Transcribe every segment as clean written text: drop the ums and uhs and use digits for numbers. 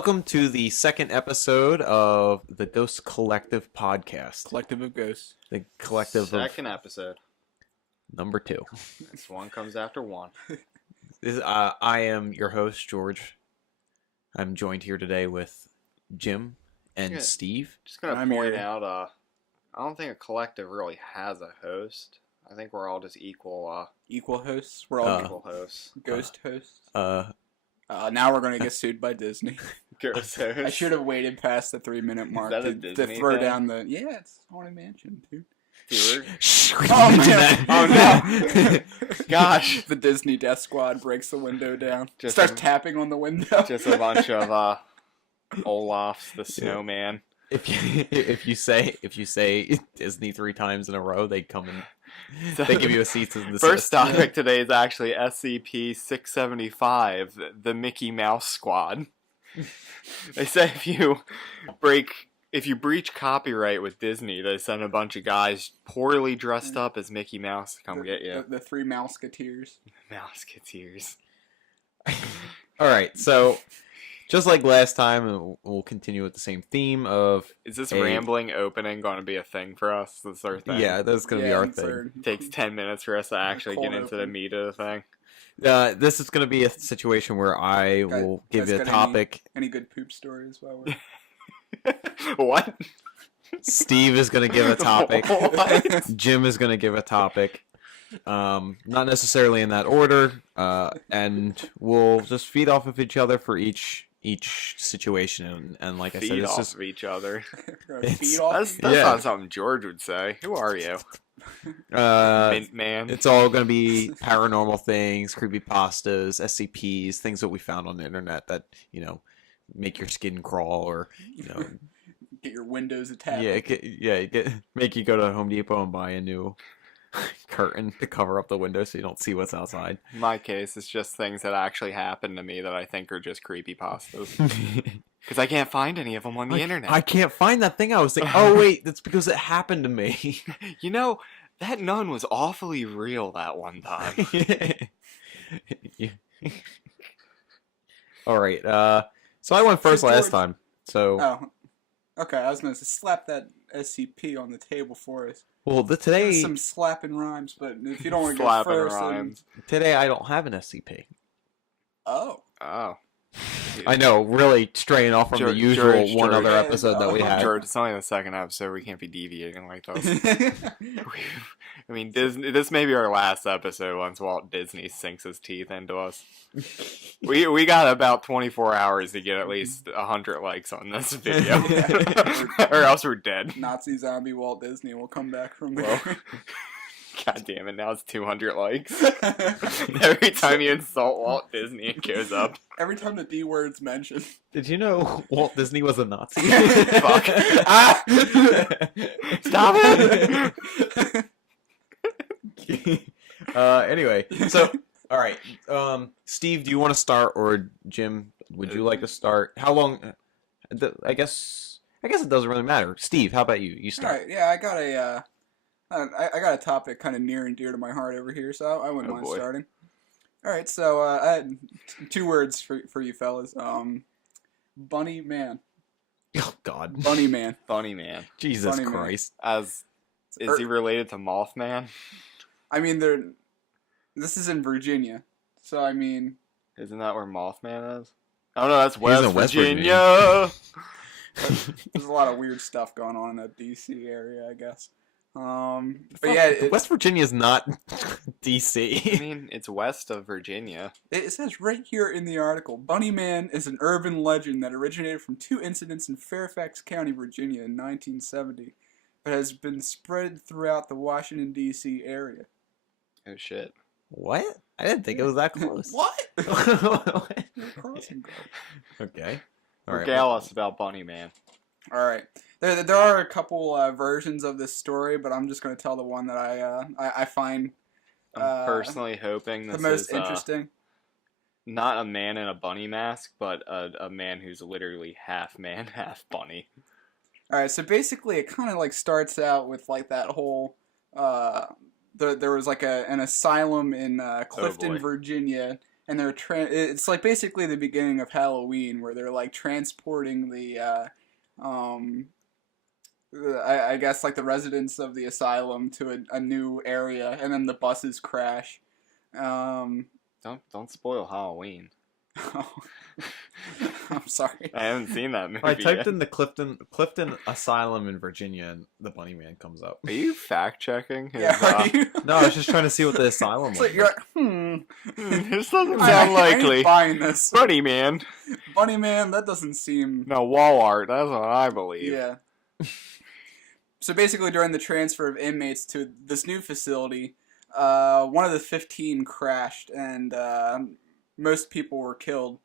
Welcome to the second episode of the Ghost Collective podcast. Collective of Ghosts. The collective Second of episode. number 2. This one comes after one. I am your host, George. I'm joined here today with Jim and Yeah. Steve. Just gonna I'm point here. out, I don't think a collective really has a host. I think we're all just equal Equal hosts. We're all equal hosts. ghost hosts. Now We're going to get sued by Disney. Ghost hosts. I should have waited past the 3-minute mark that a to Disney throw thing? down the... Yeah, it's Haunted Mansion, dude. Dude, Shh, we Oh, don't mention man. that. Oh, no. Gosh. The Disney Death Squad breaks the window down. Just Starts a- tapping on the window. Just a bunch of Olaf's the Snowman. If you say Disney 3 times in a row, they come and So, they give you a cease and desist. First topic today is actually SCP-675, the Mickey Mouse Squad. They say if you breach copyright with Disney, they send a bunch of guys poorly dressed up as Mickey Mouse to come get you. The 3 Mouseketeers. Mouseketeers. All right, so just like last time, we'll continue with the same theme of Is this a- rambling opening going to be a thing for us? This our thing? yeah, that's gonna be our thing. It takes 10 minutes for us to actually Cold get into the open. meat of the thing. This is going to be a situation where I Guys- will give guys you a got topic. Any good poop stories while we're... What? Steve is going to give a topic. What? Jim is going to give a topic. Not necessarily in that order. And we'll just feed off of each other for each situation. And like I said, Feed it's off just of each other. It's- Feed off That's you? that's Yeah. not something George would say. Who are you? Mint man. it's all going to be paranormal things, creepypastas, SCPs, things that we found on the internet that make your skin crawl or Get your windows attacked. make you go to Home Depot and buy a new curtain to cover up the window so you don't see what's outside. In my case, it's just things that actually happen to me that I think are just creepypastas. Because I can't find any of them on the internet. I can't find that thing I was thinking. Oh wait, that's because it happened to me. You know, that nun was awfully real that one time. All right. So I went first So last George- time. So Oh. Okay, I was going to slap that SCP on the table for us. well, today Some slapping rhymes, but if you don't want to go Slapping first, rhymes. today I don't have an SCP. Oh. Oh. I know, really straying off from the usual George, one George. other episode that we had. George, it's only the second episode. We can't be deviating like this. I mean, Disney. This may be our last episode once Walt Disney sinks his teeth into us. We got about 24 hours to get at least 100 likes on this video, or else we're dead. Nazi zombie Walt Disney will come back from there. God damn it! Now it's 200 likes. Every time you insult Walt Disney, it goes up. Every time the D word's mentioned. Did you know Walt Disney was a Nazi? Fuck. Ah! Stop it! Anyway, so all right. Steve, do you want to start, or Jim, would you like to start? How long? I guess it doesn't really matter. Steve, how about you? You All start. right, yeah, I got a topic kind of near and dear to my heart over here, so I wouldn't Oh, mind boy. starting. All right, so I had 2 words for you fellas. Bunny man. Oh God, Bunny man. Funny man. Jesus Funny man. Christ! Is he related to Mothman? I mean, this is in Virginia, so I mean, Isn't that where Mothman is? Oh no, that's He's West in West Virginia. there's a lot of weird stuff going on in the D.C. area, I guess. But Fuck, yeah, West Virginia is not D.C. I mean, it's west of Virginia. it says right here in the article, Bunny Man is an urban legend that originated from 2 incidents in Fairfax County, Virginia in 1970, but has been spread throughout the Washington, D.C. area. Oh shit. What? I didn't think it was that close. What? What? Crossing guard. Okay. All right. Regale us about Bunny Man. All right. There are a couple versions of this story, but I'm just going to tell the one that I find I'm personally hoping the this most is interesting. not a man in a bunny mask, but a man who's literally half man, half bunny. All right, so basically, it kind of like starts out with like that whole. There was like an asylum in Clifton, boy. Virginia, and it's like basically the beginning of Halloween, where they're like transporting I guess like the residents of the asylum to a new area, and then the buses crash. Um, Don't spoil Halloween. oh, I'm sorry. I haven't seen that movie I typed yet. in the Clifton Asylum in Virginia, and the Bunny Man comes up. Are you fact checking? Yeah, are you? No, I was just trying to see what the asylum It's was. like you're This doesn't I sound ain't likely. buying this. Bunny Man. Bunny Man, that doesn't seem. No, wall art. That's what I believe. Yeah. So basically, during the transfer of inmates to this new facility, one of the 15 crashed, and most people were killed.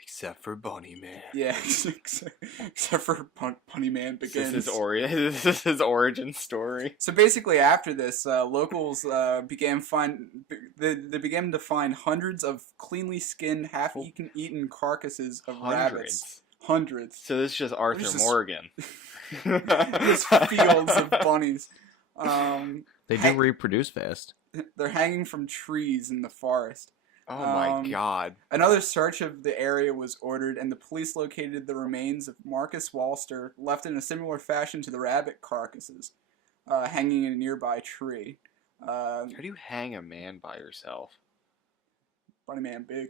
Except for Bunny Man. Yeah, except for Bunny Man begins. This is his origin story. So basically, after this, locals began to find hundreds of cleanly skinned, half-eaten carcasses of rabbits. Hundreds. So this is just Arthur Just- Morgan. Just fields of bunnies. They do reproduce fast. They're hanging from trees in the forest. Oh my god. Another search of the area was ordered, and the police located the remains of Marcus Walster, left in a similar fashion to the rabbit carcasses, hanging in a nearby tree. How do you hang a man by yourself? Bunny Man, big.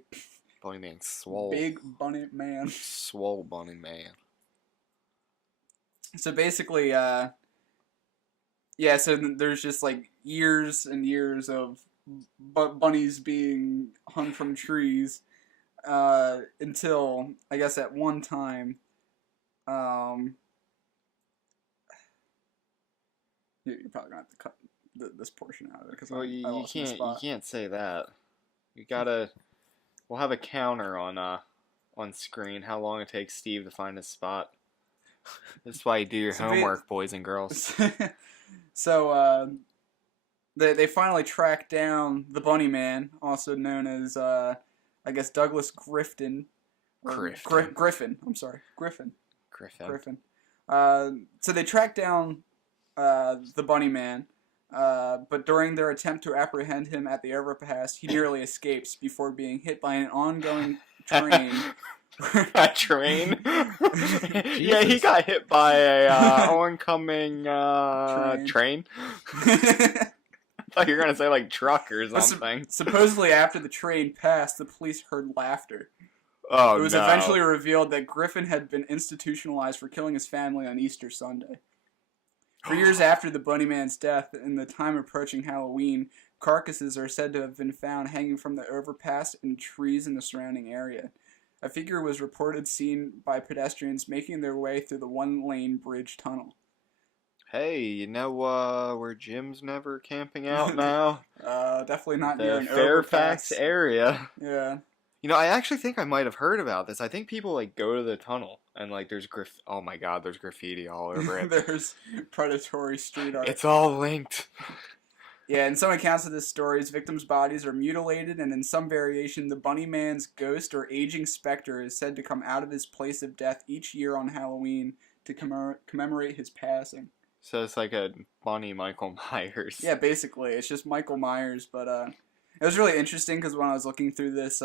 Bunny Man swole. Big Bunny Man. Swole Bunny Man. So basically, so there's just like years and years of bunnies being hung from trees until, I guess, at one time, you're probably gonna have to cut this portion out of it because Well, I you lost my spot. can't say that. You gotta. We'll have a counter on screen how long it takes Steve to find his spot. That's why you do your So homework, boys and girls. So they finally tracked down the Bunny Man, also known as I guess Douglas Griffin. Griffin. I'm sorry, Griffin. Griffin. So they tracked down the Bunny Man, but during their attempt to apprehend him at the overpass, he nearly escapes before being hit by an ongoing train. A train? Yeah, he got hit by a oncoming train. I thought you were gonna say like truck or something. Supposedly, after the train passed, the police heard laughter. Oh, It was no. eventually revealed that Griffin had been institutionalized for killing his family on Easter Sunday. For years after the Bunny Man's death, in the time approaching Halloween, carcasses are said to have been found hanging from the overpass and trees in the surrounding area. A figure was reported seen by pedestrians making their way through the one-lane bridge tunnel. Hey, you know where Jim's never camping out now? Definitely not near The an Fairfax overpass. area. Yeah. You know, I actually think I might have heard about this. I think people like go to the tunnel and like there's oh my god, there's graffiti all over it. There's predatory street art. It's all linked. Yeah, in some accounts of this story, victims' bodies are mutilated, and in some variation, the Bunny Man's ghost or aging specter is said to come out of his place of death each year on Halloween to commemorate his passing. So it's like a Bunny Michael Myers. Yeah, basically, it's just Michael Myers, but it was really interesting because when I was looking through this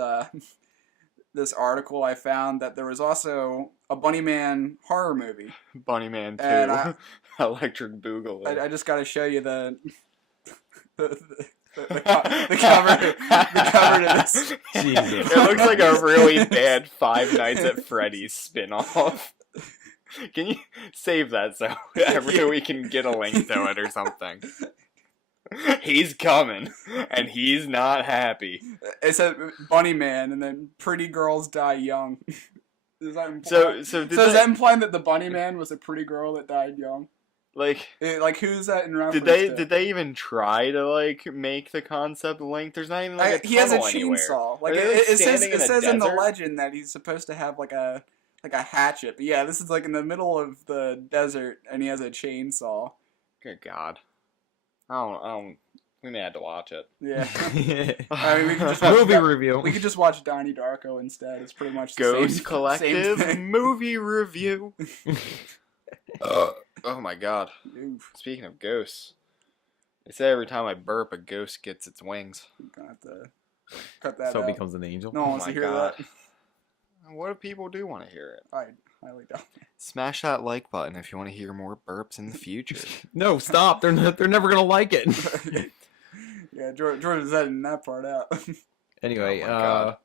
this article, I found that there was also a Bunny Man horror movie. Bunny Man 2. And Electric Boogaloo. I just got to show you the cover to this. Jesus. It looks like a really bad Five Nights at Freddy's spin-off. Can you save that so we can get a link to it or something? He's coming, and he's not happy. It said Bunny Man, and then pretty girls die young. Does that imply? So Is that implying that the Bunny Man was a pretty girl that died young? like Who's that in reference did to? they even try to like make the concept link? There's not even like a He has a tunnel anywhere. chainsaw. Like Are they, it says standing in a in the desert? legend that he's supposed to have like a hatchet. But yeah, this is like in the middle of the desert, and he has a chainsaw. Good God, I don't. We may have to watch it. Yeah. I mean, we could just Movie review. We could just watch Donnie Darko instead. It's pretty much the Ghost same Collective thing. movie review. Oh my god. Oof. Speaking of ghosts, they say every time I burp, a ghost gets its wings. We're gonna have to Cut that So it out. becomes an angel. No one Oh wants to my hear God. that. What if people do want to hear it? I highly doubt Smash that like button if you want to hear more burps in the future. No, stop. They're never gonna like it. it. Yeah, Jordan's editing that part out. Anyway, Oh my God.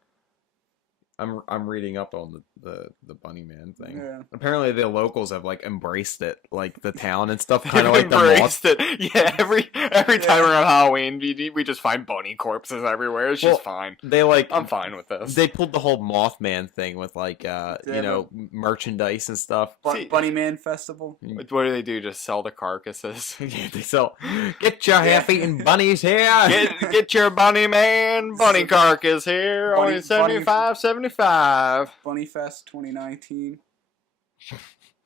I'm reading up on the bunny man thing. Yeah. Apparently the locals have like embraced it, like the town and stuff, Kind kind of like the moth. embraced it. Yeah, every time around Halloween, we just find bunny corpses everywhere. It's just fine. They like I'm fine with this. they pulled the whole Mothman thing with like merchandise and stuff. See- Bunny Man Festival. What do they do? Just sell the carcasses? Yeah, they sell. Get your half-eaten bunnies here. Get your bunny man, bunny carcass here. Bunny- Only 75. Bunny Fest 2019.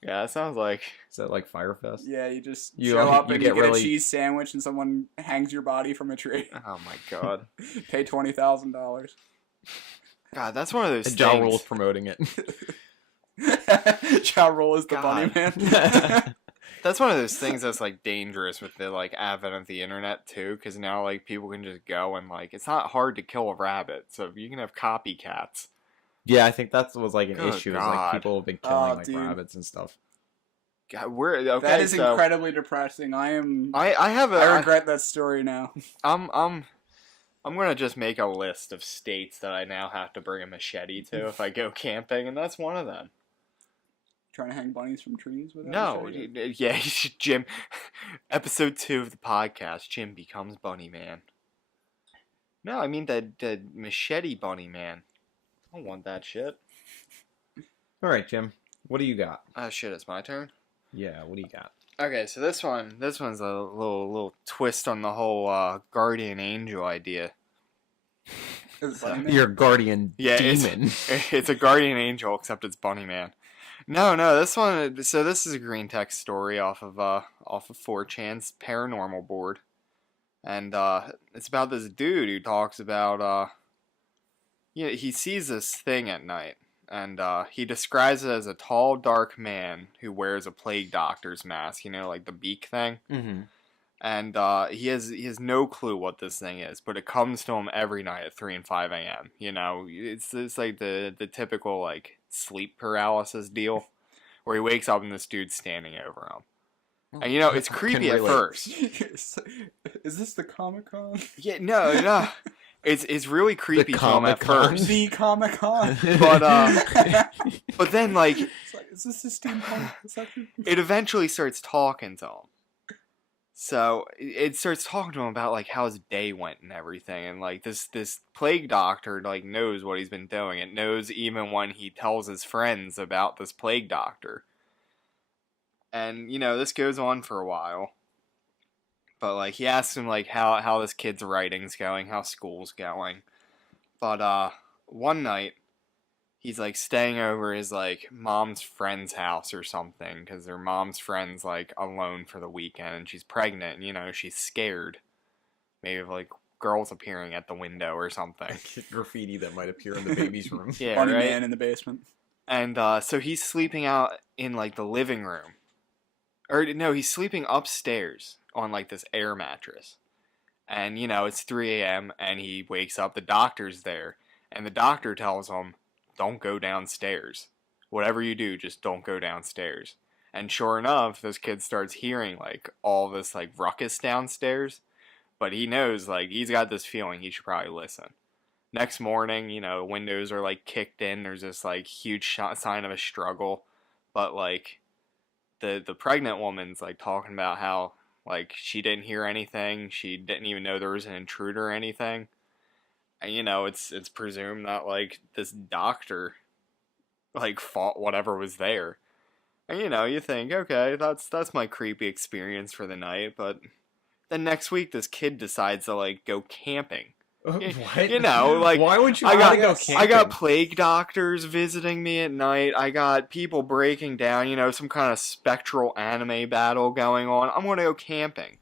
Yeah, that sounds like. Is that like Firefest? Yeah, you just You- show up you and get you get really- a cheese sandwich and someone hangs your body from a tree. Oh my God. Pay $20,000. God, that's one of those And Ja things. Rule's promoting it. Ja Rule is the God. bunny man. That's one of those things that's like dangerous with the like advent of the internet too, because now like people can just go and like it's not hard to kill a rabbit, so you can have copycats. Yeah, I think that was like an Good issue. Is God. like people have been killing Oh, like dude. rabbits and stuff. God, we're okay. That is so incredibly depressing. I I regret that story now. I'm gonna just make a list of states that I now have to bring a machete to if I go camping, and that's one of them. Trying to hang bunnies from trees with No, yeah, Jim. Episode 2 of the podcast, Jim becomes Bunny Man. No, I mean the machete Bunny Man. I don't want that shit. All right, Jim. What do you got? Oh shit, it's my turn. Yeah, what do you got? Okay, so this one's a little twist on the whole guardian angel idea. Is it Bunny Man? Your guardian demon. It's a guardian angel, except it's Bunny Man. No, this one. So this is a green text story off of 4chan's paranormal board, and it's about this dude who talks about he sees this thing at night, and he describes it as a tall, dark man who wears a plague doctor's mask. You know, like the beak thing. Mm-hmm. And he has no clue what this thing is, but it comes to him every night at 3 and 5 a.m. You know, it's like the typical like sleep paralysis deal, where he wakes up and this dude's standing over him. And you know, it's creepy at first. Is this the Comic-Con? Yeah, no. It's really creepy to him at Comic-Con. first. The Comic-Con. But then like It's like, is this the steampunk section? it eventually starts talking to him. So it starts talking to him about like how his day went and everything, and like this plague doctor like knows what he's been doing. It knows even when he tells his friends about this plague doctor. And you know, this goes on for a while. But like he asks him like how this kid's writing's going, how school's going. But one night he's like staying over his like mom's friend's house or something, because their mom's friend's like alone for the weekend and she's pregnant and, you know, she's scared maybe of like girls appearing at the window or something. Graffiti that might appear in the baby's room. Yeah, Bunny right. Man in the basement. And so he's sleeping out in like the living room, or no, he's sleeping upstairs on like this air mattress. And you know, it's 3 a.m. and he wakes up, the doctor's there, and the doctor tells him, don't go downstairs. Whatever you do, just don't go downstairs. And sure enough, this kid starts hearing like all this like ruckus downstairs. But he knows, like, he's got this feeling he should probably listen. Next morning, you know, windows are like kicked in. There's this like huge sign of a struggle. But like the pregnant woman's like talking about how like she didn't hear anything. She didn't even know there was an intruder or anything. And, you know, it's presumed that, like, this doctor, like, fought whatever was there. And, you know, you think, okay, that's my creepy experience for the night. But then next week, this kid decides to, like, go camping. What? You know, like, why would you I want got, to go I got camping? plague doctors visiting me at night. I got people breaking down, you know, some kind of spectral anime battle going on. I'm going to go camping.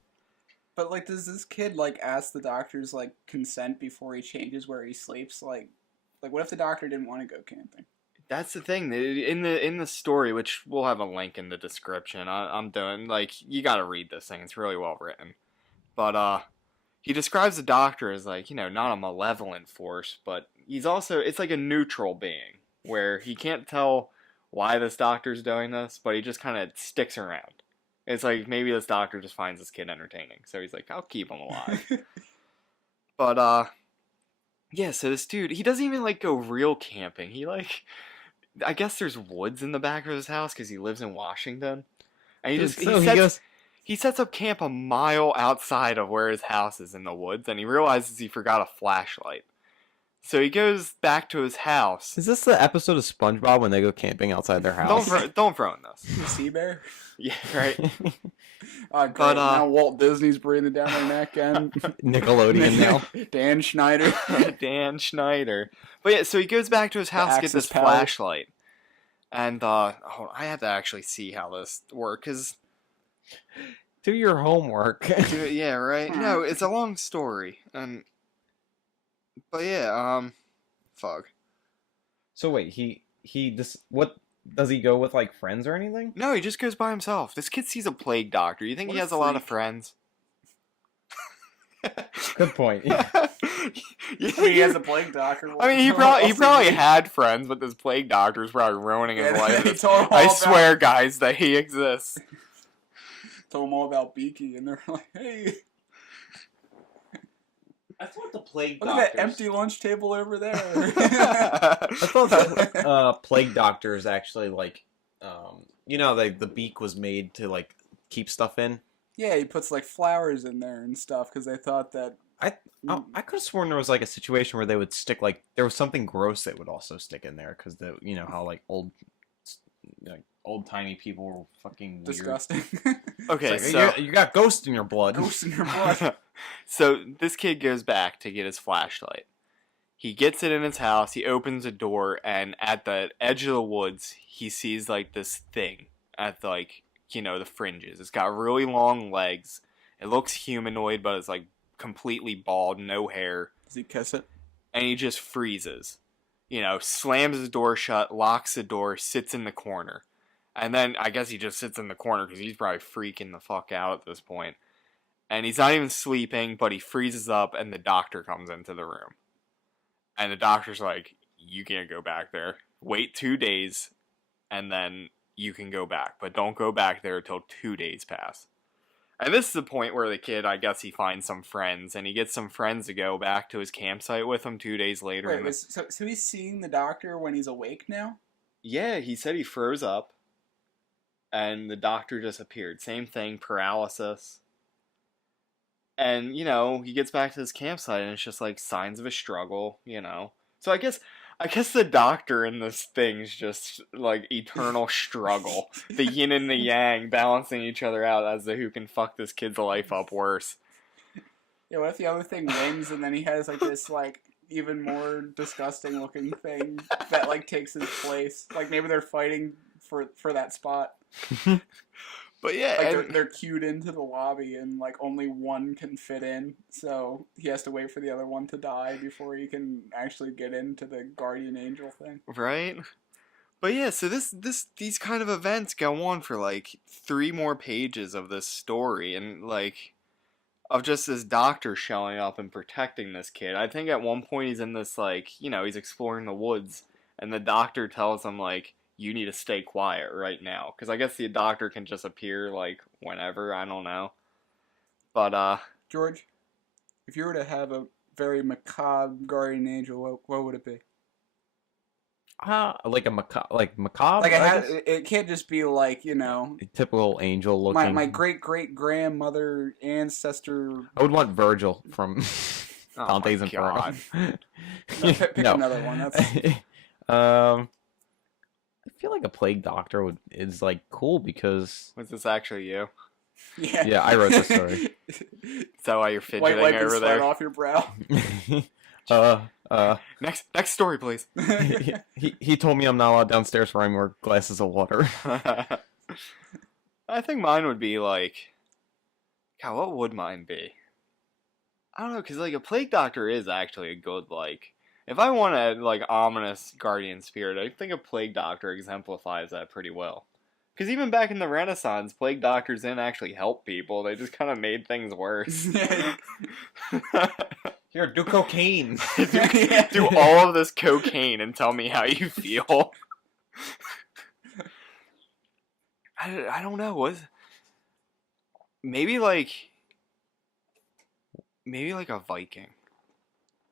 But, like, does this kid, like, ask the doctor's, like, consent before he changes where he sleeps? Like, what if the doctor didn't want to go camping? That's the thing. In the story, which we'll have a link in the description, I'm doing, like, you gotta read this thing. It's really well written. But, he describes the doctor as like, not a malevolent force, but it's like a neutral being where he can't tell why this doctor's doing this, but he just kind of sticks around. It's like maybe this doctor just finds this kid entertaining, so he's like, I'll keep him alive. But yeah, so this dude, he doesn't even like go real camping. I guess there's woods in the back of his house because he lives in Washington, and he sets up camp a mile outside of where his house is in the woods, and he realizes he forgot a flashlight. So he goes back to his house. Is this the episode of SpongeBob when they go camping outside their house? Don't throw in this. The sea bear? Yeah, right. Great. Now Walt Disney's breathing down their neck and Nickelodeon now. Dan Schneider. Dan Schneider. But yeah, so he goes back to his house to get this flashlight. And I have to actually see how this works, because... Do your homework. Yeah, right? No, it's a long story. But yeah, fuck. So wait, what does he go with, like, friends or anything? No, he just goes by himself. This kid sees a plague doctor. You think he has a lot of friends? Good point. He has a plague doctor. I mean, he probably had friends, but this plague doctor's probably ruining his life. I swear, guys, that he exists. Told them all about Beaky, and they're like, hey. I thought the plague doctors... Look at that empty lunch table over there. I thought the plague doctors actually, like, the beak was made to, like, keep stuff in. Yeah, he puts, like, flowers in there and stuff, because they thought that... I could have sworn there was, like, a situation where they would stick, like, there was something gross that would also stick in there, because how, like, old-timey people were fucking weird. Disgusting. Okay, like, so... You got ghosts in your blood. Ghosts in your blood. So, this kid goes back to get his flashlight. He gets it in his house, he opens a door, and at the edge of the woods, he sees, like, this thing at, like, the fringes. It's got really long legs. It looks humanoid, but it's, like, completely bald, no hair. Does he kiss it? And he just freezes. Slams his door shut, locks the door, sits in the corner. And then, I guess he just sits in the corner because he's probably freaking the fuck out at this point. And he's not even sleeping, but he freezes up, and the doctor comes into the room. And the doctor's like, you can't go back there. Wait 2 days, and then you can go back. But don't go back there until 2 days pass. And this is the point where the kid, I guess he finds some friends, and he gets some friends to go back to his campsite with him 2 days later. Wait, so he's seeing the doctor when he's awake now? Yeah, he said he froze up, and the doctor just appeared. Same thing, paralysis. And, he gets back to his campsite, and it's just, like, signs of a struggle, So I guess the doctor in this thing's just, like, eternal struggle. The yin and the yang balancing each other out as to who can fuck this kid's life up worse. Yeah, what if the other thing wins, and then he has, like, this, like, even more disgusting looking thing that, like, takes his place? Like, maybe they're fighting for that spot. But yeah, like they're queued into the lobby, and like only one can fit in, so he has to wait for the other one to die before he can actually get into the guardian angel thing. Right. But yeah, so these kind of events go on for like 3 more pages of this story, and like of just this doctor showing up and protecting this kid. I think at one point he's in this like, he's exploring the woods, and the doctor tells him like, you need to stay quiet right now. Because I guess the doctor can just appear, like, whenever. I don't know. But, George, if you were to have a very macabre guardian angel, what would it be? Like a macabre? Like, it can't just be, like, a typical angel looking. My great-great-grandmother ancestor... I would want Virgil from Dante's Inferno. Pick another one. That's... I feel like a plague doctor is like cool because... Was this actually you? Yeah, I wrote this story. Is that why you're fidgeting wipe over there? off your brow. Next story, please. He told me I'm not allowed downstairs for any more glasses of water. I think mine would be like... God, what would mine be? I don't know, because like a plague doctor is actually a good like... If I want a, like, ominous guardian spirit, I think a plague doctor exemplifies that pretty well. Because even back in the Renaissance, plague doctors didn't actually help people. They just kind of made things worse. Here, do cocaine. Do all of this cocaine and tell me how you feel. I don't know. Maybe like a Viking.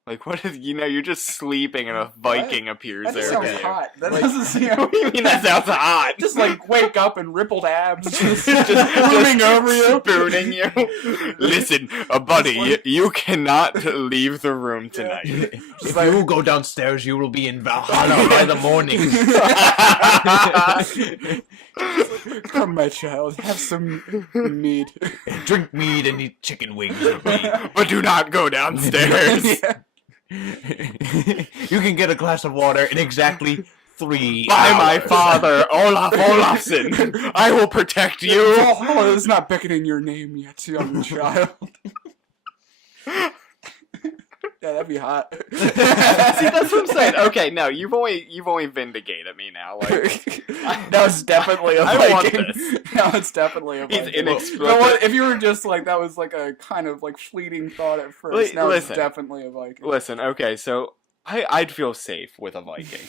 Like, what is, you're just sleeping and a Viking appears That there. sounds with you. hot. That Like- doesn't seem... What do you mean that sounds hot? Just like wake up and rippled abs just just looming over you. spooning you. Listen, buddy, you cannot leave the room tonight. If you go downstairs, you will be in Valhalla by the morning. Come, my child, have some meat. Drink mead and eat chicken wings with me. But do not go downstairs. Yeah. You can get a glass of water in exactly 3 By my hours. father, Olaf Olafsson, I will protect you. Valhalla is not beckoning your name yet, young child. Yeah, that'd be hot. See, that's what I'm saying. Okay, no, you've only vindicated me now. Like, That was definitely a I want Viking. this. No, it's definitely a he's Viking. inexplicable. You know what? If you were just like, that was like a kind of like fleeting thought at first, now it's Listen. definitely a Viking. Listen, okay, so I'd feel safe with a Viking.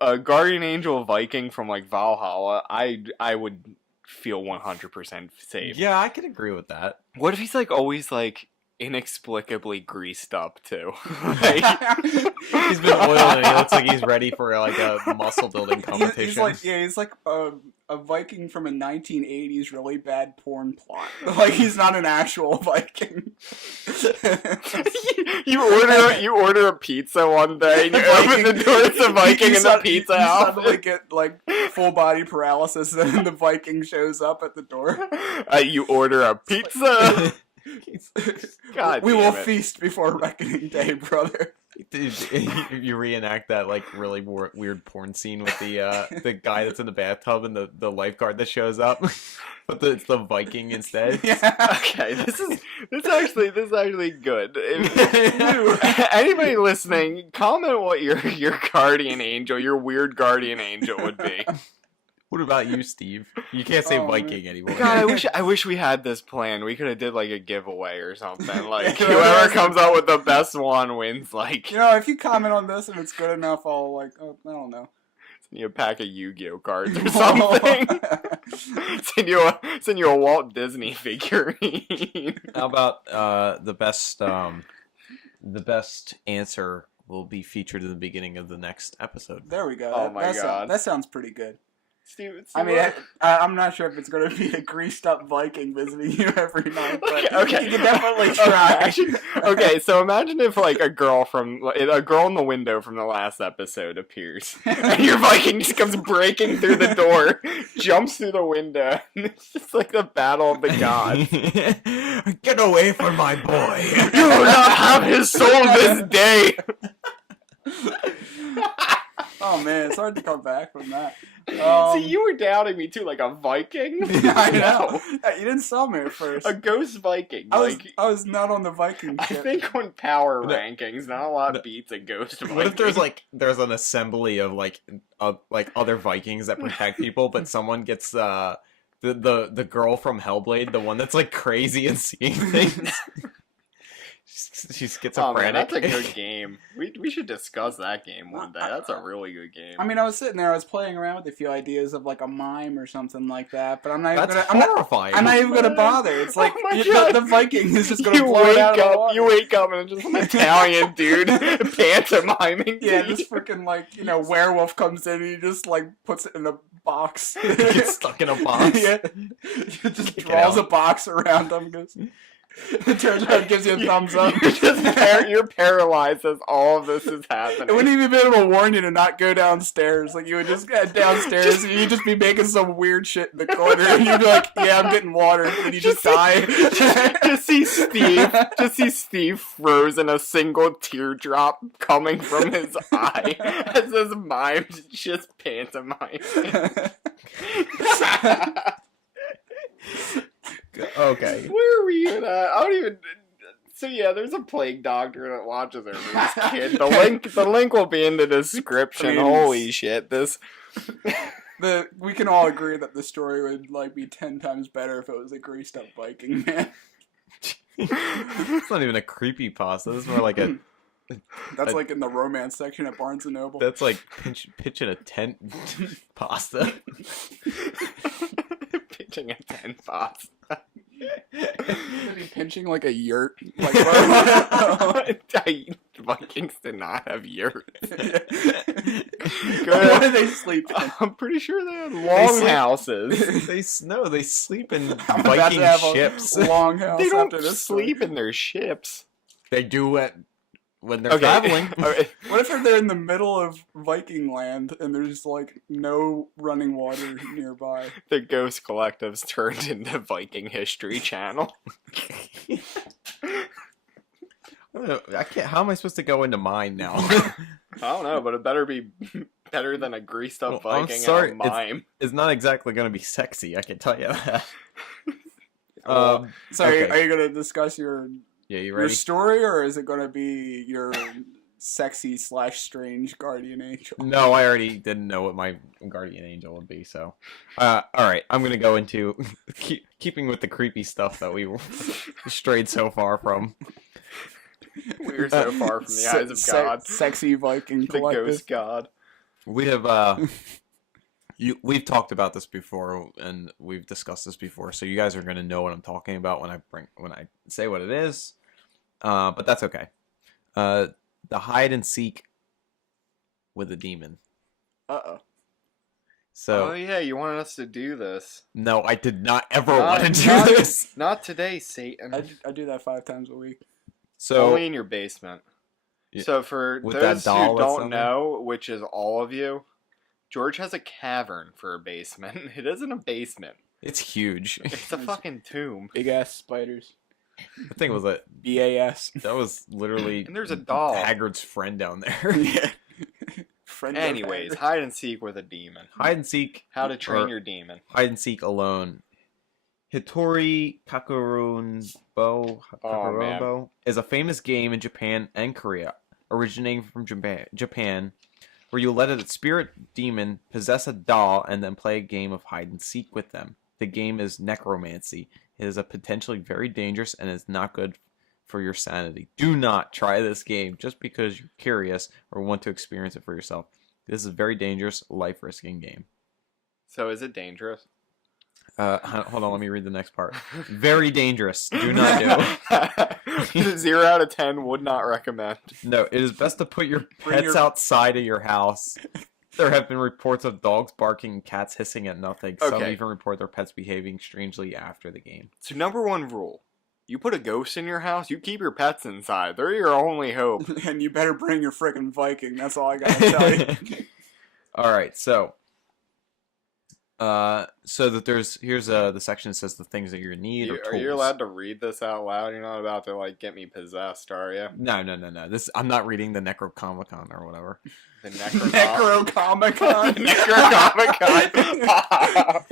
A guardian angel Viking from like Valhalla, I would feel 100% safe. Yeah, I can agree with that. What if he's like always like inexplicably greased up too? Like, He's been oiled and he looks like he's ready for like a muscle building competition. He's like a Viking from a 1980s really bad porn plot. Like he's not an actual Viking. you order a pizza one day and you open the door, it's a Viking in the pizza you house. suddenly get like full body paralysis, and then the Viking shows up at the door. You order a pizza. God We damn will it. feast before reckoning day, brother. Dude, you reenact that like really weird porn scene with the guy that's in the bathtub and the lifeguard that shows up, but it's the Viking instead. Yeah. Okay, this is actually good. If anybody listening, comment what your guardian angel, your weird guardian angel would be. What about you, Steve? You can't say Oh, Viking man. anymore. God, I wish we had this plan. We could have did like a giveaway or something. Like Yeah, whoever comes out with the best one wins. Like You know, if you comment on this and it's good enough, I'll like, I don't know. send you a pack of Yu-Gi-Oh cards or something. send you a Walt Disney figurine. How about the best answer will be featured in the beginning of the next episode. There we go. Oh my God. That sounds pretty good. Steve, I mean, I'm not sure if it's going to be a greased up Viking visiting you every night, but okay. you can definitely try. Okay, so imagine if like a girl in the window from the last episode appears, and your Viking just comes breaking through the door, jumps through the window, and it's just like the battle of the gods. Get away from my boy! You will not have his soul this day. Oh man, it's hard to come back from that. See, you were doubting me too, like a Viking. I know. You didn't sell me at first. A ghost Viking. I was not on the Viking I ship. think on power No. rankings, not a lot beats a ghost Viking. What if there's an assembly of like other Vikings that protect people, but someone gets the girl from Hellblade, the one that's like crazy and seeing things. She's Oh schizophrenic. man, that's a good game. We should discuss that game one day. That's a really good game. I mean, I was sitting there, I was playing around with a few ideas of like a mime or something like that, but I'm not even That's gonna. horrifying. I'm not even gonna bother. It's like Oh my God. the Viking is just gonna you blow it out of the water. you wake up and it's just an Italian dude pantomiming. Yeah, to you. this freaking like werewolf comes in and he just like puts it in a box. Gets stuck in a box. Yeah, he just Kick it draws out. a box around him. Goes, it turns around, and gives you a thumbs up. You're paralyzed as all of this is happening. It wouldn't even be able to warn you to not go downstairs. Like, you would just get downstairs and you'd just be making some weird shit in the corner. And you'd be like, yeah, I'm getting water. And you just die. Just see Steve frozen, a single teardrop coming from his eye as his mime just pantomiming. Okay. Where are we at? I don't even. So yeah, there's a plague doctor that watches over this kid. The link will be in the description. Please. Holy shit! This We can all agree that the story would like be 10 times better if it was a greased up Viking man. It's not even a creepypasta. This is more like a. That's like in the romance section at Barnes and Noble. That's like pitching a tent pasta. Pitching a tent pasta. Maybe pinching like a yurt. Like, Vikings did not have yurts. What do they sleep in? I'm pretty sure they had longhouses. They sleep in I'm about Viking to have a ships. long house They don't after this sleep story. in their ships. They do it when they're traveling. Okay. What if they're in the middle of Viking land and there's like no running water nearby? The Ghost Collective's turned into Viking History Channel. I can't. How am I supposed to go into mine now? I don't know, but it better be better than a greased up Well, I'm Viking sorry, and a mime. It's not exactly going to be sexy. I can tell you that. Well, So okay. are you going to discuss your Yeah, you your ready? story, or is it going to be your sexy / strange guardian angel? No, I already didn't know what my guardian angel would be. So, all right, I'm going to go into keeping with the creepy stuff that we strayed so far from. We're so far from the eyes of God. Sexy Viking The collective. Ghost God. We have we've talked about this before and we've discussed this before, so you guys are gonna know what I'm talking about when I say what it is. But that's okay. The hide and seek with a demon. Uh-oh. So Oh yeah, you wanted us to do this. no, I did not ever Not- want to do not- this. Not today, Satan. I do that 5 times a week. So Only in your basement. Yeah. So for With those that doll who that's don't on there? know, which is all of you, George has a cavern for a basement. It isn't a basement. it's huge. It's a fucking tomb. Big ass spiders. The thing was that BAS. that was literally And there's a doll. Haggard's friend down there. Yeah. Friend of Anyways, Haggard. hide and seek with a demon. Hide and seek. How to train or your demon. hide and seek alone. Hitori Kakurunbo is a famous game in Japan and Korea, originating from Japan, where you let a spirit demon possess a doll and then play a game of hide and seek with them. The game is necromancy. It is a potentially very dangerous and is not good for your sanity. Do not try this game just because you're curious or want to experience it for yourself. This is a very dangerous, life-risking game. So is it dangerous? Hold on, let me read the next part. Very dangerous. Do not do. 0 out of 10 would not recommend. No, it is best to put your Bring pets your- outside of your house. There have been reports of dogs barking and cats hissing at nothing. Some Okay. even report their pets behaving strangely after the game. So number 1 rule. You put a ghost in your house, you keep your pets inside. They're your only hope. And you better bring your freaking Viking. That's all I gotta tell you. All right, so that here's the section that says the things that you need or Are tools. you allowed to read this out loud? You're not about to like get me possessed, are you? No. This I'm not reading the Necrocomicon or whatever. The Necrocomicon. Necrocomicon.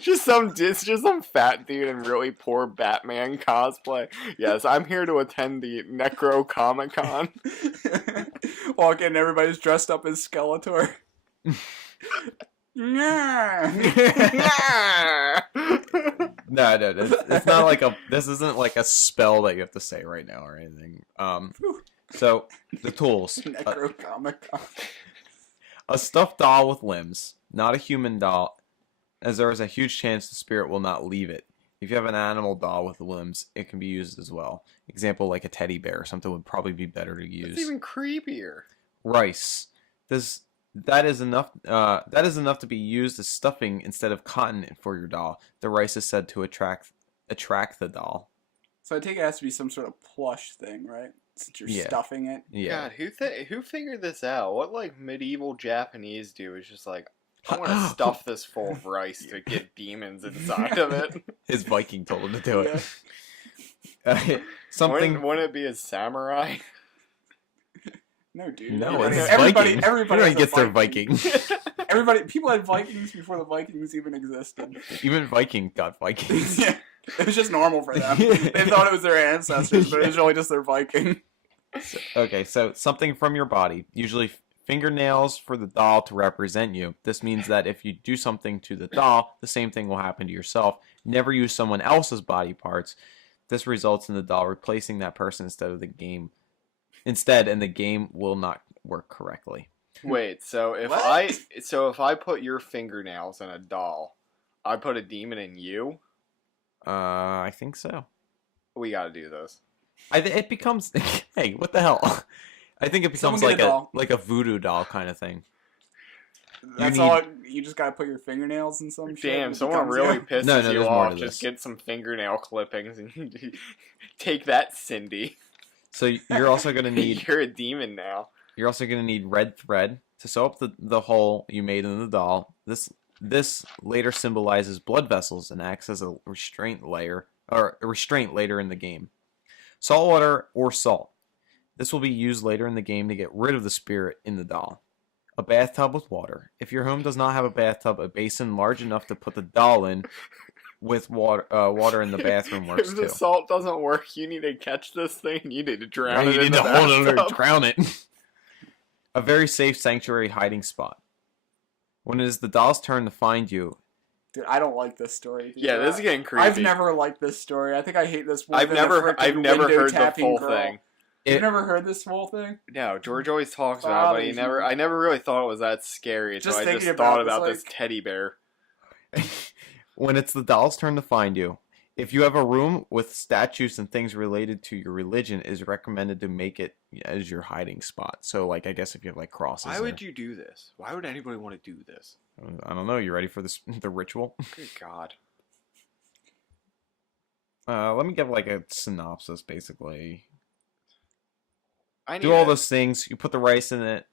just some fat dude in really poor Batman cosplay. Yes, I'm here to attend the Necrocomicon. Walk in, everybody's dressed up as Skeletor. No, it's not like this isn't like a spell that you have to say right now or anything. So the tools: Necrocomicon. a stuffed doll with limbs, not a human doll, as there is a huge chance the spirit will not leave it. If you have an animal doll with limbs, it can be used as well. Example, like a teddy bear or something would probably be better to use. It's even creepier. Rice. That is enough to be used as stuffing instead of cotton for your doll. The rice is said to attract the doll. So I take it has to be some sort of plush thing, right? Since you're Yeah. stuffing it. Yeah. God, who figured this out? What like medieval Japanese do is just like, I want to stuff this full of rice to get demons inside of it. His Viking told him to do it. Yeah. Something. Wouldn't it be a samurai? No, dude. No, Everybody- it's everybody, Viking. everybody Everyone has a gets their Viking. People had Vikings before the Vikings even existed. Even Viking got Vikings. Yeah. It was just normal for them. They thought it was their ancestors, but it was really just their Viking. Okay, so something from your body, usually fingernails for the doll to represent you. This means that if you do something to the doll, the same thing will happen to yourself. Never use someone else's body parts. This results in the doll replacing that person and the game will not work correctly. Wait, so if What? I put your fingernails in a doll, I put a demon in you. I think so. We gotta do this. It becomes hey, what the hell? I think it becomes Someone get a doll. like a voodoo doll kind of thing. That's all. You just gotta put your fingernails in some shit. Damn, and it someone becomes really you. pisses No, you there's more off. to Just this. get some fingernail clippings and take that, Cindy. So you're also gonna need You're a demon now. You're also going to need red thread to sew up the hole you made in the doll. This later symbolizes blood vessels and acts as a restraint later in the game. Salt water or salt. This will be used later in the game to get rid of the spirit in the doll. A bathtub with water. If your home does not have a bathtub, a basin large enough to put the doll in with water in the bathroom works If the too. salt doesn't work, you need to catch this thing. You need to drown it You in need the to hold it under, bathtub. drown it. A very safe sanctuary hiding spot. When it is the doll's turn to find you, Dude, I don't like this story. Dude. Yeah, this is getting creepy. I've never liked this story. I think I hate this more I've than never the frickin' heard the window-tapping full girl. thing. You've never heard this whole thing? No, George always talks about it, but I never really thought it was that scary until Just I just thinking thought about about it, it's this teddy bear. when it's the doll's turn to find you, if you have a room with statues and things related to your religion, it is recommended to make it as your hiding spot. So, like, I guess if you have like crosses. Why would you do this? Why would anybody want to do this? I don't know. You ready for the ritual? Good God. Let me give like a synopsis, basically. I need Do all a- those things. You put the rice in it,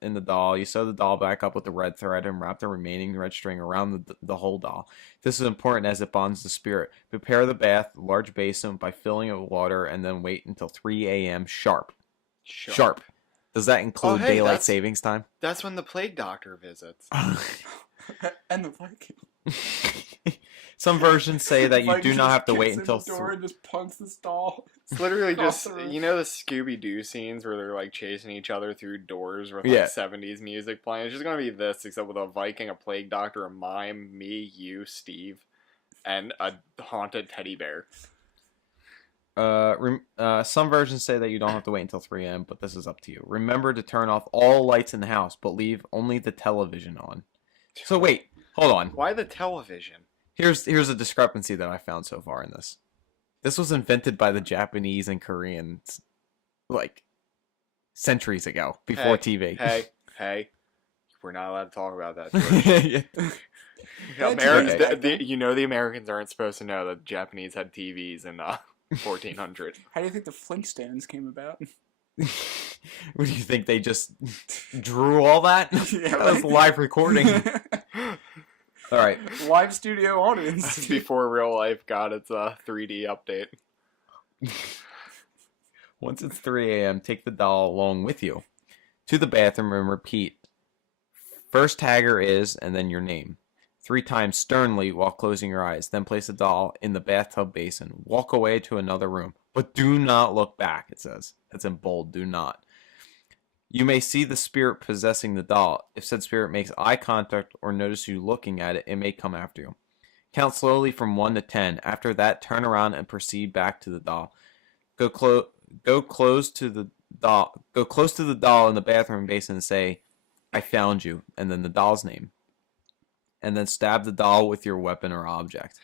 in the doll. You sew the doll back up with the red thread and wrap the remaining red string around the whole doll. This is important as it bonds the spirit. Prepare the bath, large basin, by filling it with water, and then wait until 3 a.m. sharp. Sharp. Does that include hey, daylight that's- savings time? That's when the plague doctor visits. And the Viking. Some versions say that you Viking do not just have to wait gets in until. the door and just punks this doll. It's literally Across just, the room. you know the Scooby-Doo scenes where they're like chasing each other through doors with like Yeah. 70s music playing? It's just going to be this, except with a Viking, a plague doctor, a mime, me, you, Steve, and a haunted teddy bear. Some versions say that you don't have to wait until 3 a.m., but this is up to you. Remember to turn off all lights in the house, but leave only the television on. So wait, hold on. Why the television? Here's a discrepancy that I found so far in this. This was invented by the Japanese and Koreans, like, centuries ago, before TV. Hey, we're not allowed to talk about that. George. Yeah. Americans, Okay. the Americans aren't supposed to know that the Japanese had TVs in 1400. How do you think the Flintstones came about? What do you think? They just drew all that? Yeah, That was live recording. All right. Live studio audience. Before real life got its 3D update. Once it's 3 a.m., take the doll along with you to the bathroom and repeat. First tagger is, and then your name. 3 times sternly while closing your eyes. Then place the doll in the bathtub basin. Walk away to another room. But do not look back, it says. It's in bold, do not. You may see the spirit possessing the doll. If said spirit makes eye contact or notice you looking at it, it may come after you. Count slowly from 1 to 10. After that, turn around and proceed back to the doll. Go close to the doll in the bathroom basin and say, "I found you," and then the doll's name. And then stab the doll with your weapon or object.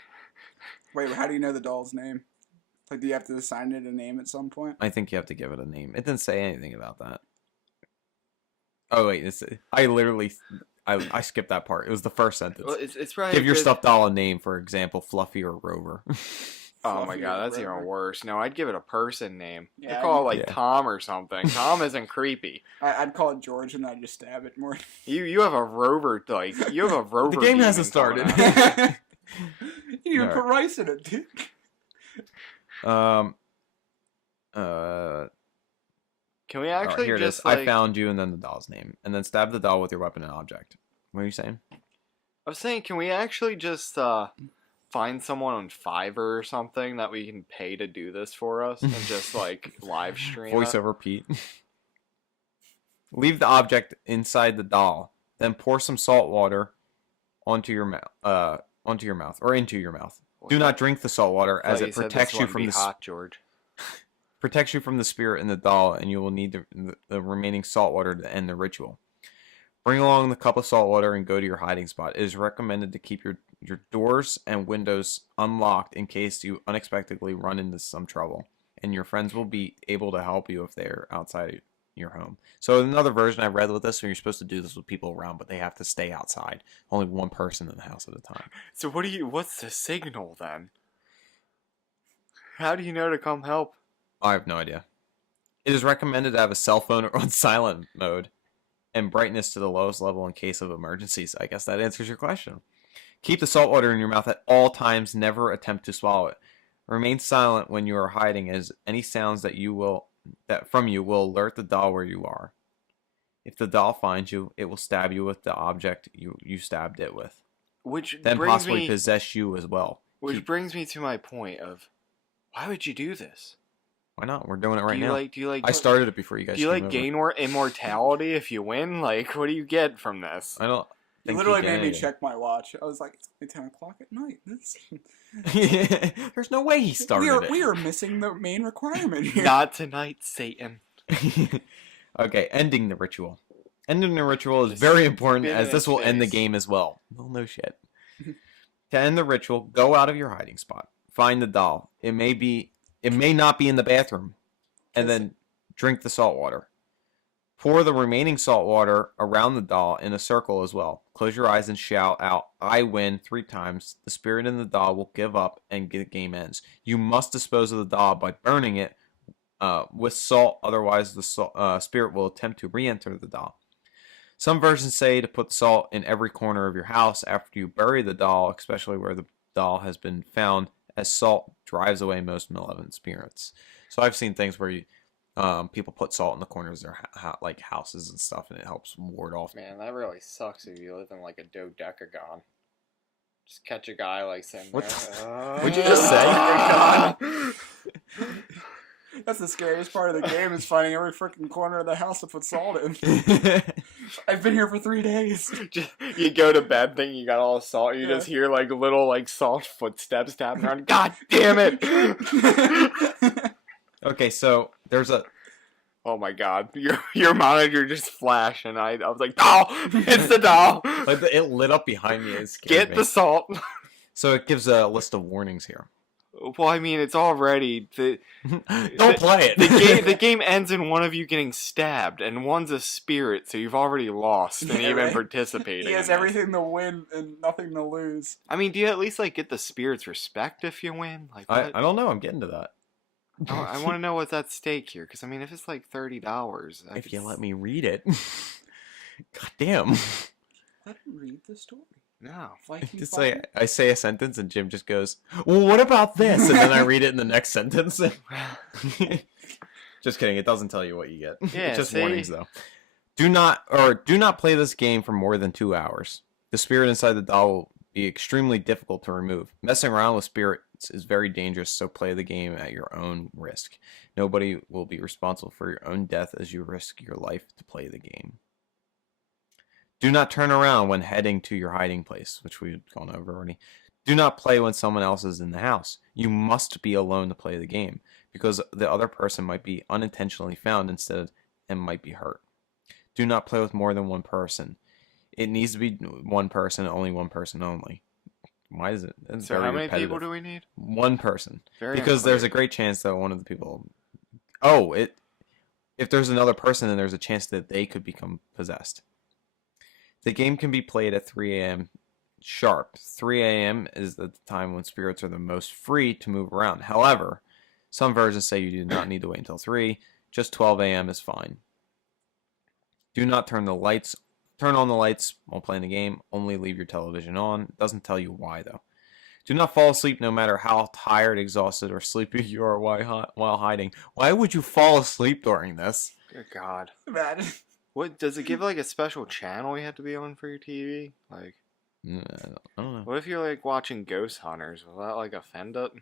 Wait, how do you know the doll's name? Like, do you have to assign it a name at some point? I think you have to give it a name. It didn't say anything about that. Oh wait, I skipped that part. It was the first sentence. Well, it's probably Give your good- stuffed doll a name, for example, Fluffy or Rover. Oh my Fluffy god, or that's Rover. even worse. No, I'd give it a person name. Yeah, I'd call it like yeah. Tom or something. Tom isn't creepy. I'd call it George and I'd just stab it more. You have a rover The game hasn't demon coming started. out. You need to Alright. put rice in it, dude. Can we Alright, actually here it just is. like I found you, and then the doll's name, and then stab the doll with your weapon and object. What are you saying? I was saying, can we actually just find someone on Fiverr or something that we can pay to do this for us and just like live stream it? Voiceover Pete. Leave the object inside the doll. Then pour some salt water onto your mouth or into your mouth. Do not drink the salt water as it protects you from the spirit in the doll, and you will need the remaining salt water to end the ritual. Bring along the cup of salt water and go to your hiding spot. It is recommended to keep your doors and windows unlocked in case you unexpectedly run into some trouble, and your friends will be able to help you if they're outside your home. So another version I read with this, when you're supposed to do this with people around, but they have to stay outside. Only one person in the house at a time. So what's the signal then? How do you know to come help? I have no idea. It is recommended to have a cell phone on silent mode and brightness to the lowest level in case of emergencies. I guess that answers your question. Keep the salt water in your mouth at all times. Never attempt to swallow it. Remain silent when you are hiding, as any sounds that from you will alert the doll where you are. If the doll finds you, it will stab you with the object you stabbed it with. Then possibly possess you as well. Which brings me to my point of, why would you do this? Why not? We're doing it right now. I started it before you guys. Do you gain immortality if you win? Like, what do you get from this? I don't. You literally made me check my watch. I was like, it's only 10 o'clock at night. There's no way he started it. We are missing the main requirement here. Not tonight, Satan. Okay, ending the ritual. Ending the ritual is very important, as this will end the game as well. Well, no shit. To end the ritual, go out of your hiding spot. Find the doll. It may not be in the bathroom. And then drink the salt water. Pour the remaining salt water around the doll in a circle as well. Close your eyes and shout out, "I win," 3 times. The spirit in the doll will give up and the game ends. You must dispose of the doll by burning it with salt, otherwise the spirit will attempt to re-enter the doll. Some versions say to put salt in every corner of your house after you bury the doll, especially where the doll has been found, as salt drives away most malevolent spirits. So I've seen things where people put salt in the corners of their houses and stuff, and it helps ward off. Man, that really sucks if you live in like a dodecagon. Just catch a guy like saying, What'd you just say? That's the scariest part of the game, is finding every freaking corner of the house to put salt in. I've been here for 3 days. You go to bed thinking you got all the salt, you just hear like little salt footsteps tapping around. God damn it! Okay, so there's a... Oh my god, your monitor just flashed, and I was like, doll! It's the doll! It lit up behind me. It scared Get me. the salt! So it gives a list of warnings here. Well, I mean, it's already... Don't play it! The game ends in one of you getting stabbed, and one's a spirit, so you've already lost, and even participating. He has everything to win and nothing to lose. I mean, do you at least get the spirit's respect if you win? I don't know, I'm getting to that. I want to know what's at stake here, because I mean, if it's $30, if you let me read it. God damn. Let him read the story. No. I say a sentence and Jim just goes, "Well, what about this?" And then I read it in the next sentence. Just kidding. It doesn't tell you what you get. Yeah, it's just warnings though. Do not play this game for more than 2 hours. The spirit inside the doll will be extremely difficult to remove. Messing around with spirits is very dangerous, so play the game at your own risk. Nobody will be responsible for your own death as you risk your life to play the game. Do not turn around when heading to your hiding place, which we've gone over already. Do not play when someone else is in the house. You must be alone to play the game, because the other person might be unintentionally found instead and might be hurt. Do not play with more than one person. It needs to be one person, only one person only. Why is it? It's so how many people do we need? One person. Very because unclear. There's a great chance that one of the people... if there's another person, then there's a chance that they could become possessed. The game can be played at 3 a.m. sharp. 3 a.m. is the time when spirits are the most free to move around. However, some versions say you do not need to wait until 3. Just 12 a.m. is fine. Do not turn on the lights while playing the game. Only leave your television on. It doesn't tell you why, though. Do not fall asleep no matter how tired, exhausted, or sleepy you are while hiding. Why would you fall asleep during this? Good God. Imagine. What does it give a special channel you have to be on for your TV? I don't know. What if you're watching Ghost Hunters? Will that offend it?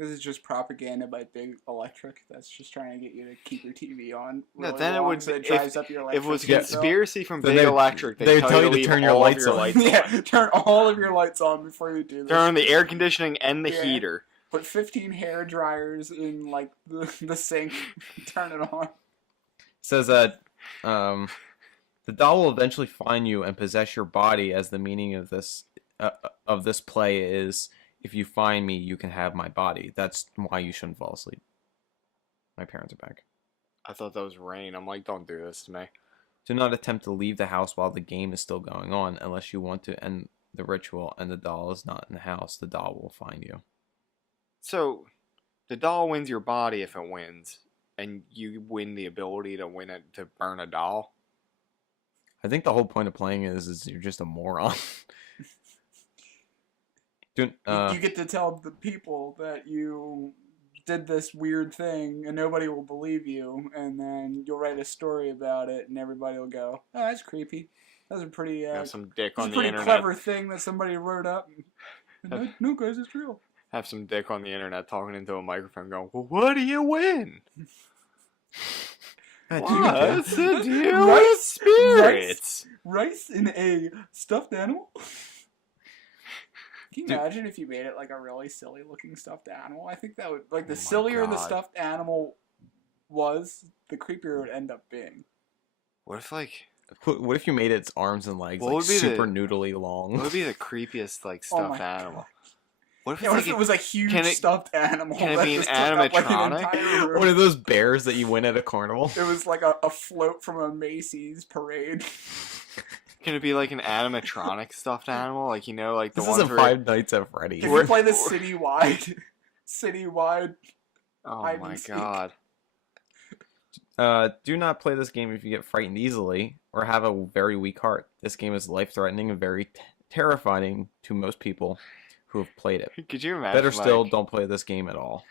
This is just propaganda by Big Electric. That's just trying to get you to keep your TV on. No, Really then it long would. so it drives up your If it was electricity bill. conspiracy from Then Big they- Electric, they they'd tell you to leave turn your all lights of your on. lights on. Yeah, turn all of your lights on before you do this. Turn on the air conditioning and the Yeah. heater. Put 15 hair dryers in like the sink. Turn it on. Says that the doll will eventually find you and possess your body. As the meaning of this play is, if you find me, you can have my body. That's why you shouldn't fall asleep. My parents are back. I thought that was rain. I'm like, don't do this to me. Do not attempt to leave the house while the game is still going on, unless you want to end the ritual and the doll is not in the house. The doll will find you. So, the doll wins your body if it wins, and you win the ability to win it to burn a doll. I think the whole point of playing is you're just a moron. You get to tell the people that you did this weird thing and nobody will believe you, and then you'll write a story about it and everybody will go, "Oh, that's creepy. That's a pretty Have some dick that's on a the pretty internet. clever thing that somebody wrote up." And, no, guys, it's real. Have some dick on the internet talking into a microphone going, well, what do you win? What's the deal with spirits? Rice in a stuffed animal? Can you Dude. imagine if you made it like a really silly looking stuffed animal? I think that would, like, the Oh my sillier the God. stuffed animal was, the creepier it would end up being. What if, like, What if you made its arms and legs What like would be super the- noodly long? what would be the creepiest, like, Oh stuffed my animal? What if Yeah, it's what like if it was a huge can it- stuffed animal? can it that be an just took up, like, animatronic? entire room? One of those bears that you win at a carnival. It was like a float from a Macy's parade. Can it be like an animatronic stuffed animal? Like, you know, like the This ones isn't where... Five Nights at Freddy's. If you play this citywide, Oh hide my and seek. god. Do not play this game if you get frightened easily or have a very weak heart. This game is life-threatening and very terrifying to most people who have played it. Could you imagine, Better still, like, don't play this game at all.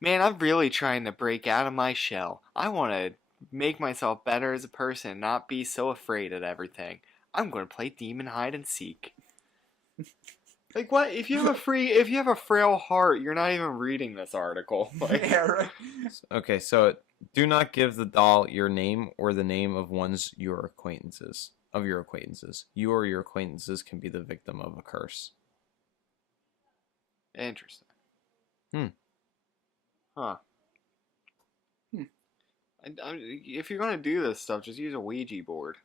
man, I'm really trying to break out of my shell. I want to make myself better as a person, not be so afraid of everything. I'm going to play Demon Hide and Seek. Like, what? If you have a frail heart, you're not even reading this article. Like, yeah, right. Okay, so do not give the doll your name or the name of your acquaintances. You or your acquaintances can be the victim of a curse. interesting. Hmm. Huh. If you're gonna do this stuff, just use a Ouija board.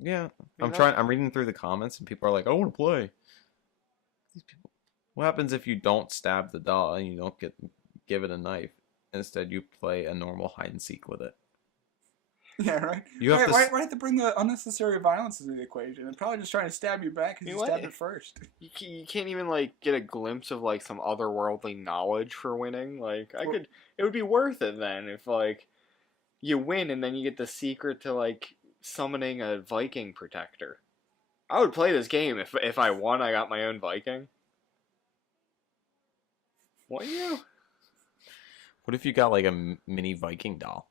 Yeah, You know? I'm reading through the comments, and people are like, "I want to play." These people. What happens if you don't stab the doll and you don't give it a knife? Instead, you play a normal hide and seek with it. Yeah, right. You have why, to. why have to bring the unnecessary violence into the equation? They're probably just trying to stab you back because You you know stabbed what? it first. You can't even like get a glimpse of like some otherworldly knowledge for winning. Like it would be worth it then if like you win and then you get the secret to like summoning a Viking protector. I would play this game if I won. I got my own Viking. What you? What if you got like a mini Viking doll,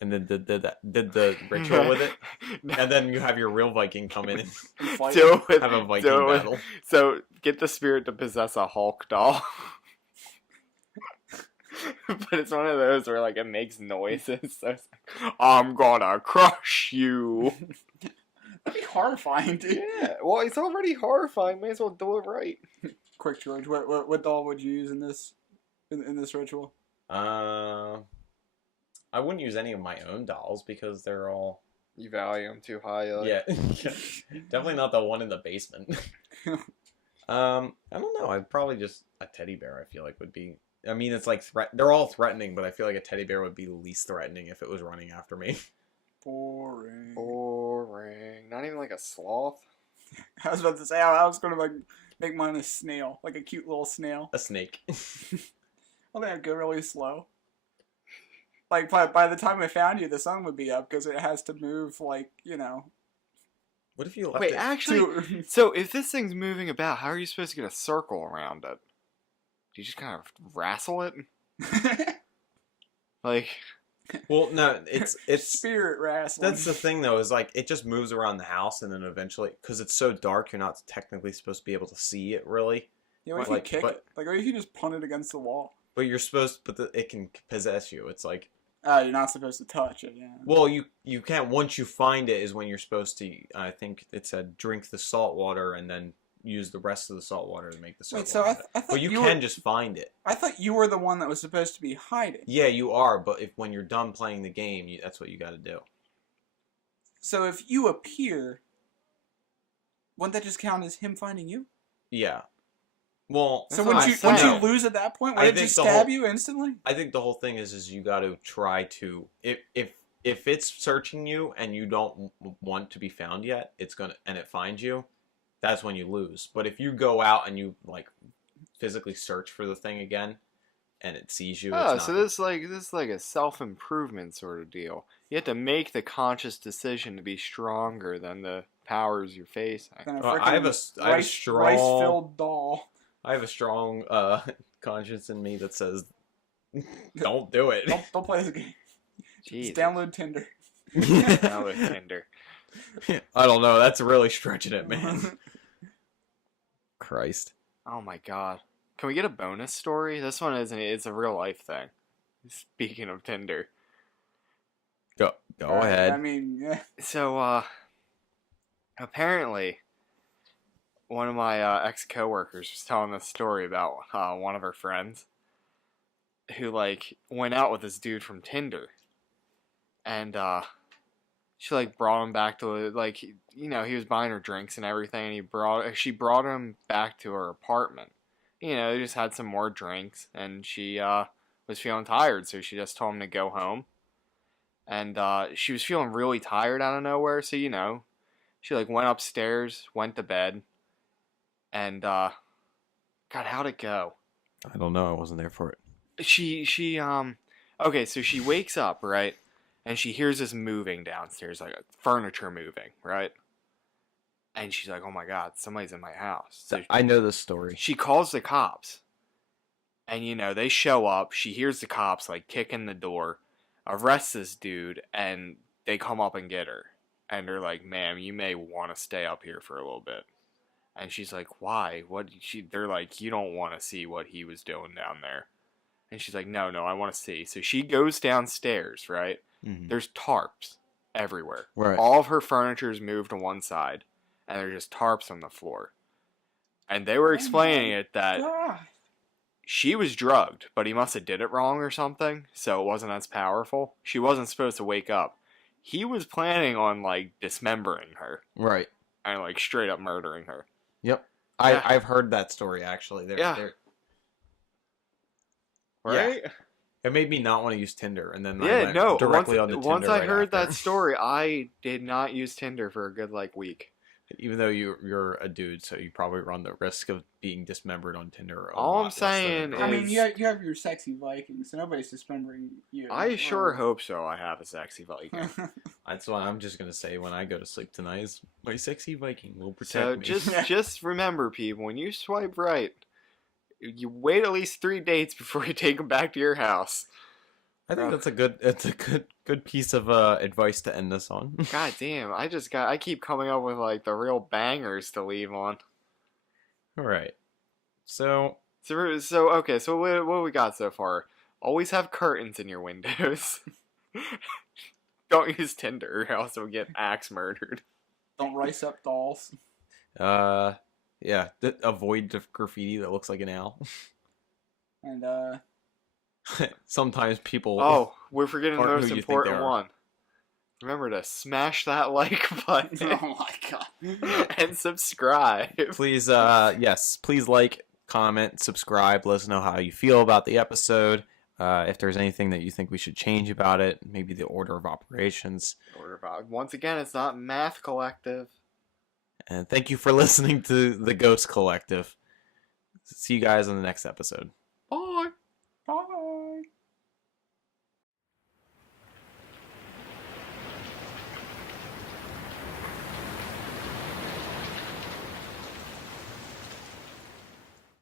and then did the ritual with it, and then you have your real Viking come in and Fight. Do it. have a Viking Do it. battle? So get the spirit to possess a Hulk doll. But it's one of those where like it makes noises. So it's like, I'm gonna crush you. That'd be horrifying, dude. Yeah. Well, it's already horrifying. May as well do it right. Quick, George, what doll would you use in this ritual? I wouldn't use any of my own dolls because they're all You value them too high. Like. yeah, definitely not the one in the basement. I don't know. I'd probably just a teddy bear. I feel like would be. I mean, it's like they're all threatening, but I feel like a teddy bear would be least threatening if it was running after me. Boring. Boring. Not even like a sloth. I was about to say I was gonna like make mine a snail, like a cute little snail. A snake. I think I'd go really slow. Like by the time I found you, the sun would be up because it has to move like What if you left Wait, it? actually, to so if this thing's moving about, how are you supposed to get a circle around it? Do you just kind of wrestle it? Like, Well, no, it's spirit wrestling. that's the thing though, is like it just moves around the house and then eventually, because it's so dark, you're not technically supposed to be able to see it really. Yeah, what if like, you kick but- it? Like, what if you just punt it against the wall? But you're supposed, it can possess you. It's like, Oh, you're not supposed to touch it, yeah. well, you can't. Once you find it, is when you're supposed to. I think it said drink the salt water and then use the rest of the salt water to make the salt Wait, so water. I thought But you you can were, just find it. I thought you were the one that was supposed to be hiding. Yeah, you are. But when you're done playing the game, that's what you got to do. So if you appear, wouldn't that just count as him finding you? Yeah. Well, So That's what wouldn't I'm you saying. lose at that point? Would I it think just the stab whole- you instantly? I think the whole thing is you got to try to if it's searching you and you don't want to be found yet, and it finds you, that's when you lose. But if you go out and you like physically search for the thing again, and it sees you, Oh, it's so not, this is like a self-improvement sort of deal. You have to make the conscious decision to be stronger than the powers you're facing. Then a Well, I have a frickin' strong- rice-filled doll. I have a strong conscience in me that says, don't do it. Don't play this game. Jesus. Just download Tinder. Now with Tinder. I don't know. That's really stretching it, man. Christ. Oh my god. Can we get a bonus story? This one isn't. It's a real life thing. Speaking of Tinder. Go ahead. I mean, yeah. So, apparently, one of my ex-coworkers was telling this story about one of her friends who, like, went out with this dude from Tinder. And, she, like, brought him back to, like, you know, he was buying her drinks and everything, and she brought him back to her apartment. You know, they just had some more drinks, and she, was feeling tired, so she just told him to go home. And, she was feeling really tired out of nowhere, so, you know, she, like, went upstairs, went to bed, and, God, how'd it go? I don't know. I wasn't there for it. Okay, so she wakes up, right? And she hears this moving downstairs, like furniture moving, right? And she's like, oh my god, somebody's in my house. So I know this story. she calls the cops. And, you know, they show up. She hears the cops, like, kick in the door, arrest this dude, and they come up and get her. And they're like, ma'am, you may want to stay up here for a little bit. And she's like, why? They're like, you don't want to see what he was doing down there. And she's like, no, I want to see. So she goes downstairs, right? Mhm. There's tarps everywhere. Right. All of her furniture is moved to one side, and there's just tarps on the floor. And they were explaining it that God. she was drugged, but he must have did it wrong or something, so it wasn't as powerful. She wasn't supposed to wake up. He was planning on, like, dismembering her Right. and, like, straight up murdering her. Yep. Yeah. I've heard that story actually. Yeah. Right? It made me not want to use Tinder, and then I Yeah, went no. directly onto Tinder. Once I right heard after. that story, I did not use Tinder for a good, like, week. Even though you're a dude, so you probably run the risk of being dismembered on Tinder. All I'm lot less than a saying girl. I mean, is- you have your sexy Viking, so nobody's dismembering you. I sure hope so. I have a sexy Viking. That's what I'm just gonna say when I go to sleep tonight. Is my sexy Viking will protect So me. just remember, people, when you swipe right, you wait at least 3 dates before you take them back to your house. I think that's a good piece of advice to end this on. God damn, I keep coming up with, like, the real bangers to leave on. All right. So Okay, so what we got so far? Always have curtains in your windows. Don't use Tinder or else you'll get axe murdered. Don't rice up dolls. yeah, avoid the graffiti that looks like an owl. And Sometimes people. Oh, we're forgetting the Aren't who most you think important they are. one. Remember to smash that like button oh my god. and subscribe. Please, please like, comment, subscribe. Let us know how you feel about the episode. If there's anything that you think we should change about it, maybe the order of operations. Once again, it's not Math Collective. And thank you for listening to the Ghost Collective. See you guys on the next episode.